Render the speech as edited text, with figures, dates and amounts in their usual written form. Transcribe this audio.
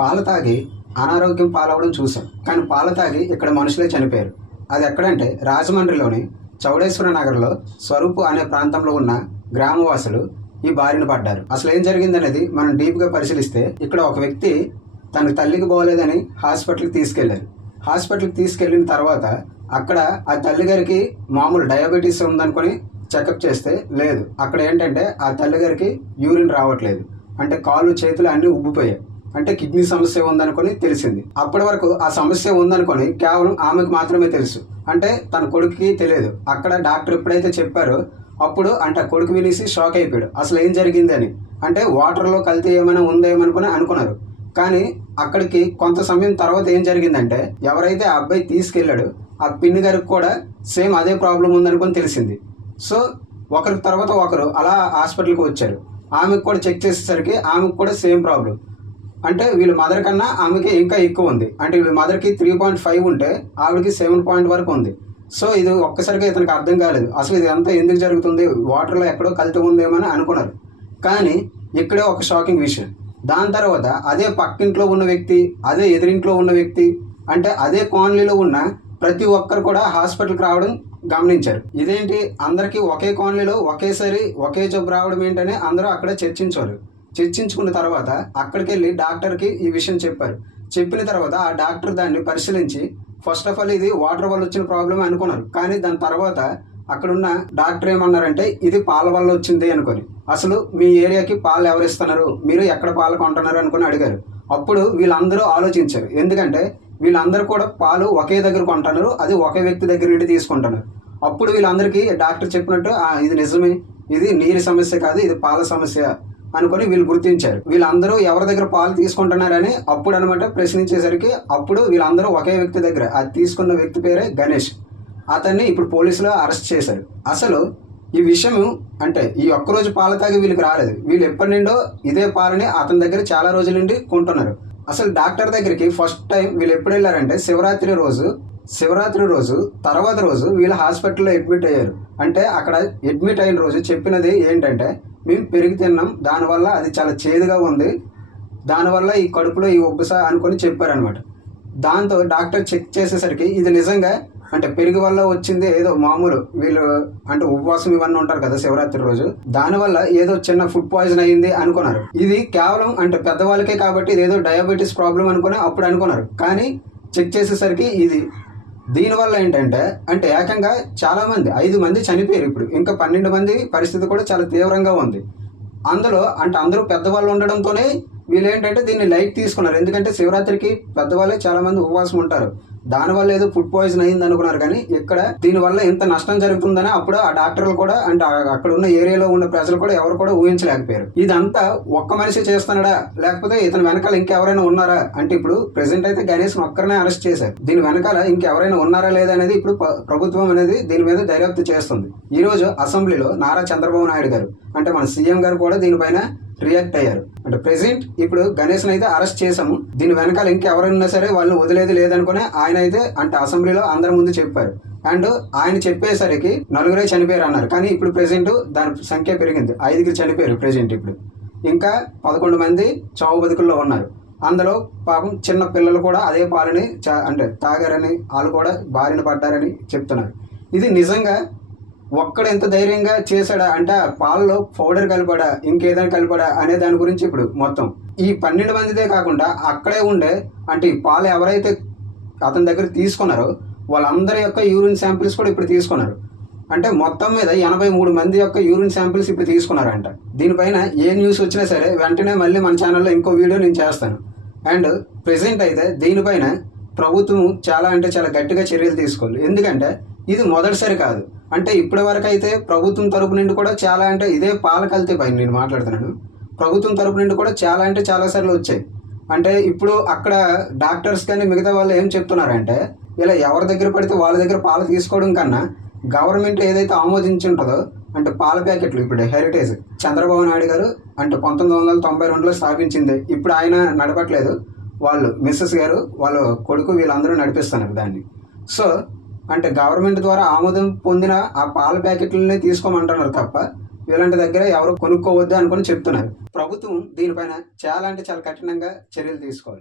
పాలు తాగి అనారోగ్యం పాలవడం చూసాం. కానీ పాలు తాగి ఇక్కడ మనుషులే చనిపోయారు. అది ఎక్కడంటే రాజమండ్రిలోని చౌడేశ్వర నగర్లో స్వరూపు అనే ప్రాంతంలో ఉన్న గ్రామవాసులు ఈ బారిన పడ్డారు. అసలు ఏం జరిగిందనేది మనం డీప్గా పరిశీలిస్తే, ఇక్కడ ఒక వ్యక్తి తన తల్లికి బాగోలేదని హాస్పిటల్కి తీసుకెళ్లారు. హాస్పిటల్కి తీసుకెళ్లిన తర్వాత అక్కడ ఆ తల్లి గారికి మామూలు డయాబెటీస్ ఉందనుకొని చెకప్ చేస్తే లేదు. అక్కడ ఏంటంటే ఆ తల్లి గారికి యూరిన్ రావట్లేదు, అంటే కాళ్ళు చేతులు అన్నీ ఉబ్బిపోయాయి, అంటే కిడ్నీ సమస్య ఉందనుకొని తెలిసింది. అప్పటి వరకు ఆ సమస్య ఉందనుకొని కేవలం ఆమెకు మాత్రమే తెలుసు, అంటే తన కొడుకుకి తెలియదు. అక్కడ డాక్టర్ ఎప్పుడైతే చెప్పారో అప్పుడు అంటే కొడుకు వినేసి షాక్ అయిపోయాడు, అసలు ఏం జరిగింది అని. అంటే వాటర్లో కల్తీ ఏమైనా ఉందేమనుకుని అనుకున్నారు. కానీ అక్కడికి కొంత సమయం తర్వాత ఏం జరిగిందంటే, ఎవరైతే ఆ అబ్బాయి తీసుకెళ్ళాడో ఆ పిన్ని గారికి కూడా సేమ్ అదే ప్రాబ్లం ఉందనుకొని తెలిసింది. సో ఒకరి తర్వాత ఒకరు అలా హాస్పిటల్కి వచ్చారు. ఆమెకు కూడా చెక్ చేసేసరికి ఆమెకు కూడా సేమ్ ప్రాబ్లం, అంటే వీళ్ళ మదర్ కన్నా ఆమెకి ఇంకా ఎక్కువ ఉంది. అంటే వీళ్ళ మదర్కి 3.5 ఉంటే ఆవిడకి 7 పాయింట్ వరకు ఉంది. సో ఇది ఒక్కసారిగా ఇతనికి అర్థం కాలేదు, అసలు ఇది అంతా ఎందుకు జరుగుతుంది, వాటర్లో ఎక్కడో కల్తీ ఉందేమని అనుకున్నారు. కానీ ఇక్కడే ఒక షాకింగ్ విషయం. దాని తర్వాత అదే పక్కింట్లో ఉన్న వ్యక్తి, అదే ఎదురింట్లో ఉన్న వ్యక్తి, అంటే అదే కాలనీలో ఉన్న ప్రతి ఒక్కరు కూడా హాస్పిటల్కి రావడం గమనించారు. ఇదేంటి అందరికీ ఒకే కాలనీలో ఒకేసారి ఒకే జబ్బు రావడం ఏంటని అందరూ అక్కడ చర్చించుకున్న తర్వాత అక్కడికి వెళ్ళి డాక్టర్కి ఈ విషయం చెప్పారు. చెప్పిన తర్వాత ఆ డాక్టర్ దాన్ని పరిశీలించి ఫస్ట్ ఆఫ్ ఆల్ ఇది వాటర్ వల్ల వచ్చిన ప్రాబ్లమ్ అనుకున్నారు. కానీ దాని తర్వాత అక్కడున్న డాక్టర్ ఏమన్నారంటే ఇది పాల వల్ల వచ్చింది అనుకొని, అసలు మీ ఏరియాకి పాలు ఎవరు ఇస్తున్నారు, మీరు ఎక్కడ పాలు కొంటున్నారు అనుకుని అడిగారు. అప్పుడు వీళ్ళందరూ ఆలోచించారు, ఎందుకంటే వీళ్ళందరూ కూడా పాలు ఒకే దగ్గర కొంటున్నారు, అది ఒకే వ్యక్తి దగ్గర నుండి తీసుకుంటున్నారు. అప్పుడు వీళ్ళందరికీ డాక్టర్ చెప్పినట్టు ఇది నిజమే, ఇది నీరు సమస్య కాదు, ఇది పాల సమస్య అనుకొని వీళ్ళు గుర్తించారు. వీళ్ళందరూ ఎవరి దగ్గర పాలు తీసుకుంటున్నారని అప్పుడు అనమాట ప్రశ్నించేసరికి అప్పుడు వీళ్ళందరూ ఒకే వ్యక్తి దగ్గర, అది తీసుకున్న వ్యక్తి పేరే గణేష్. అతన్ని ఇప్పుడు పోలీసులు అరెస్ట్ చేశారు. అసలు ఈ విషయం అంటే ఈ ఒక్కరోజు పాలు తాగి వీళ్ళకి రాలేదు, వీళ్ళు ఎప్పటి నుండో ఇదే పాలని అతని దగ్గర చాలా రోజుల నుండి కొంటున్నారు. అసలు డాక్టర్ దగ్గరికి ఫస్ట్ టైం వీళ్ళు ఎప్పుడు వెళ్ళారంటే శివరాత్రి రోజు తర్వాత రోజు వీళ్ళు హాస్పిటల్లో అడ్మిట్ అయ్యారు. అంటే అక్కడ అడ్మిట్ అయిన రోజు చెప్పినది ఏంటంటే, మేము పెరుగు తిన్నాం, దానివల్ల అది చాలా చేదుగా ఉంది, దానివల్ల ఈ కడుపులో ఈ ఉబ్బసా అనుకొని చెప్పారనమాట. దాంతో డాక్టర్ చెక్ చేసేసరికి ఇది నిజంగా అంటే పెరుగు వల్ల వచ్చింది ఏదో మామూలు, వీళ్ళు అంటే ఉపవాసం ఇవన్నీ ఉంటారు కదా శివరాత్రి రోజు, దానివల్ల ఏదో చిన్న ఫుడ్ పాయిజన్ అయ్యింది అనుకున్నారు. ఇది కేవలం అంటే పెద్దవాళ్ళకే కాబట్టి ఇది ఏదో డయాబెటీస్ ప్రాబ్లం అనుకుని అప్పుడు అనుకున్నారు. కానీ చెక్ చేసేసరికి ఇది దీనివల్ల ఏంటంటే అంటే ఏకంగా చాలా మంది 5 మంది చనిపోయారు. ఇప్పుడు ఇంకా 12 మంది పరిస్థితి కూడా చాలా తీవ్రంగా ఉంది. అందులో అంటే అందరూ పెద్దవాళ్ళు ఉండడంతోనే వీళ్ళు ఏంటంటే దీన్ని లైట్ తీసుకున్నారు. ఎందుకంటే శివరాత్రికి పెద్దవాళ్ళే చాలా మంది ఉపవాసం ఉంటారు, దానివల్ల ఏదో ఫుడ్ పాయిజన్ అయింది అనుకున్నారు. కానీ ఇక్కడ దీనివల్ల ఇంత నష్టం జరుగుతుందని అప్పుడు ఆ డాక్టర్లు కూడా అంటే అక్కడ ఉన్న ఏరియాలో ఉన్న ప్రజలు కూడా ఎవరు కూడా ఊహించలేకపోయారు. ఇదంతా ఒక్క మనిషి చేస్తున్నాడా, లేకపోతే ఇతని వెనకాల ఇంకెవరైనా ఉన్నారా అంటే, ఇప్పుడు ప్రెసెంట్ అయితే గణేష్ ఒక్కరినే అరెస్ట్ చేశారు. దీని వెనకాల ఇంకెవరైనా ఉన్నారా లేదా అనేది ఇప్పుడు ప్రభుత్వం అనేది దీని మీద దర్యాప్తు చేస్తుంది. ఈ రోజు అసెంబ్లీలో నారా చంద్రబాబు నాయుడు గారు అంటే మన సీఎం గారు కూడా దీనిపైన రియాక్ట్ అయ్యారు. అంటే ప్రెసెంట్ ఇప్పుడు గణేష్ని అయితే అరెస్ట్ చేశాము, దీని వెనకాల ఇంకెవరైనా సరే వాళ్ళని వదిలేది లేదనుకుని ఆయన అయితే అంటే అసెంబ్లీలో అందరి ముందు చెప్పారు. అండ్ ఆయన చెప్పేసరికి 4 చనిపోయారు అన్నారు. కానీ ఇప్పుడు ప్రెసెంట్ దాని సంఖ్య పెరిగింది, 5 చనిపోయారు ప్రెసెంట్. ఇప్పుడు ఇంకా 11 మంది చావు బతుకుల్లో ఉన్నారు. అందులో పాపం చిన్న పిల్లలు కూడా అదే పాలని అంటే తాగారని, వాళ్ళు కూడా బారిన పడ్డారని చెప్తున్నారు. ఇది నిజంగా ఒక్కడు ఎంత ధైర్యంగా చేశాడా అంటే పాలలో పౌడర్ కలిపాడా ఇంకేదైనా కలిపాడా అనే దాని గురించి ఇప్పుడు మొత్తం ఈ 12 మందిదే కాకుండా అక్కడే ఉండే అంటే ఈ పాలు ఎవరైతే అతని దగ్గర తీసుకున్నారో వాళ్ళందరి యొక్క యూరిన్ శాంపిల్స్ కూడా ఇప్పుడు తీసుకున్నారు. అంటే మొత్తం మీద 83 మంది యొక్క యూరిన్ శాంపిల్స్ ఇప్పుడు తీసుకున్నారంట. దీనిపైన ఏ న్యూస్ వచ్చినా సరే వెంటనే మళ్ళీ మన ఛానల్లో ఇంకో వీడియో నేను చేస్తాను. అండ్ ప్రెసెంట్ అయితే దీనిపైన ప్రభుత్వం చాలా అంటే చాలా గట్టిగా చర్యలు తీసుకోవాలి. ఎందుకంటే ఇది మొదటిసారి కాదు, అంటే ఇప్పటి వరకు అయితే ప్రభుత్వం తరపు నుండి కూడా చాలా అంటే ఇదే పాల కల్తీ పైన నేను మాట్లాడుతున్నాను. ప్రభుత్వం తరపు నుండి కూడా చాలా అంటే చాలా సార్లు వచ్చాయి. అంటే ఇప్పుడు అక్కడ డాక్టర్స్ కానీ మిగతా వాళ్ళు ఏం చెప్తున్నారంటే, ఇలా ఎవరి దగ్గర పడితే వాళ్ళ దగ్గర పాలు తీసుకోవడం కన్నా గవర్నమెంట్ ఏదైతే ఆమోదించి ఉంటుందో అంటే పాల ప్యాకెట్లు, ఇప్పుడు హెరిటేజ్ చంద్రబాబు నాయుడు గారు అంటే 1992లో స్థాపించింది, ఇప్పుడు ఆయన నడపట్లేదు, వాళ్ళు మిస్సెస్ గారు వాళ్ళ కొడుకు వీళ్ళందరూ నడిపిస్తున్నారు దాన్ని. సో అంటే గవర్నమెంట్ ద్వారా ఆమోదం పొందిన ఆ పాల ప్యాకెట్లనే తీసుకోమంటున్నారు తప్ప వీళ్ళంటి దగ్గర ఎవరు కొనుక్కోవద్దు అనుకుని చెప్తున్నారు. ప్రభుత్వం దీనిపైన చాలా అంటే చాలా కఠినంగా చర్యలు తీసుకోవాలి.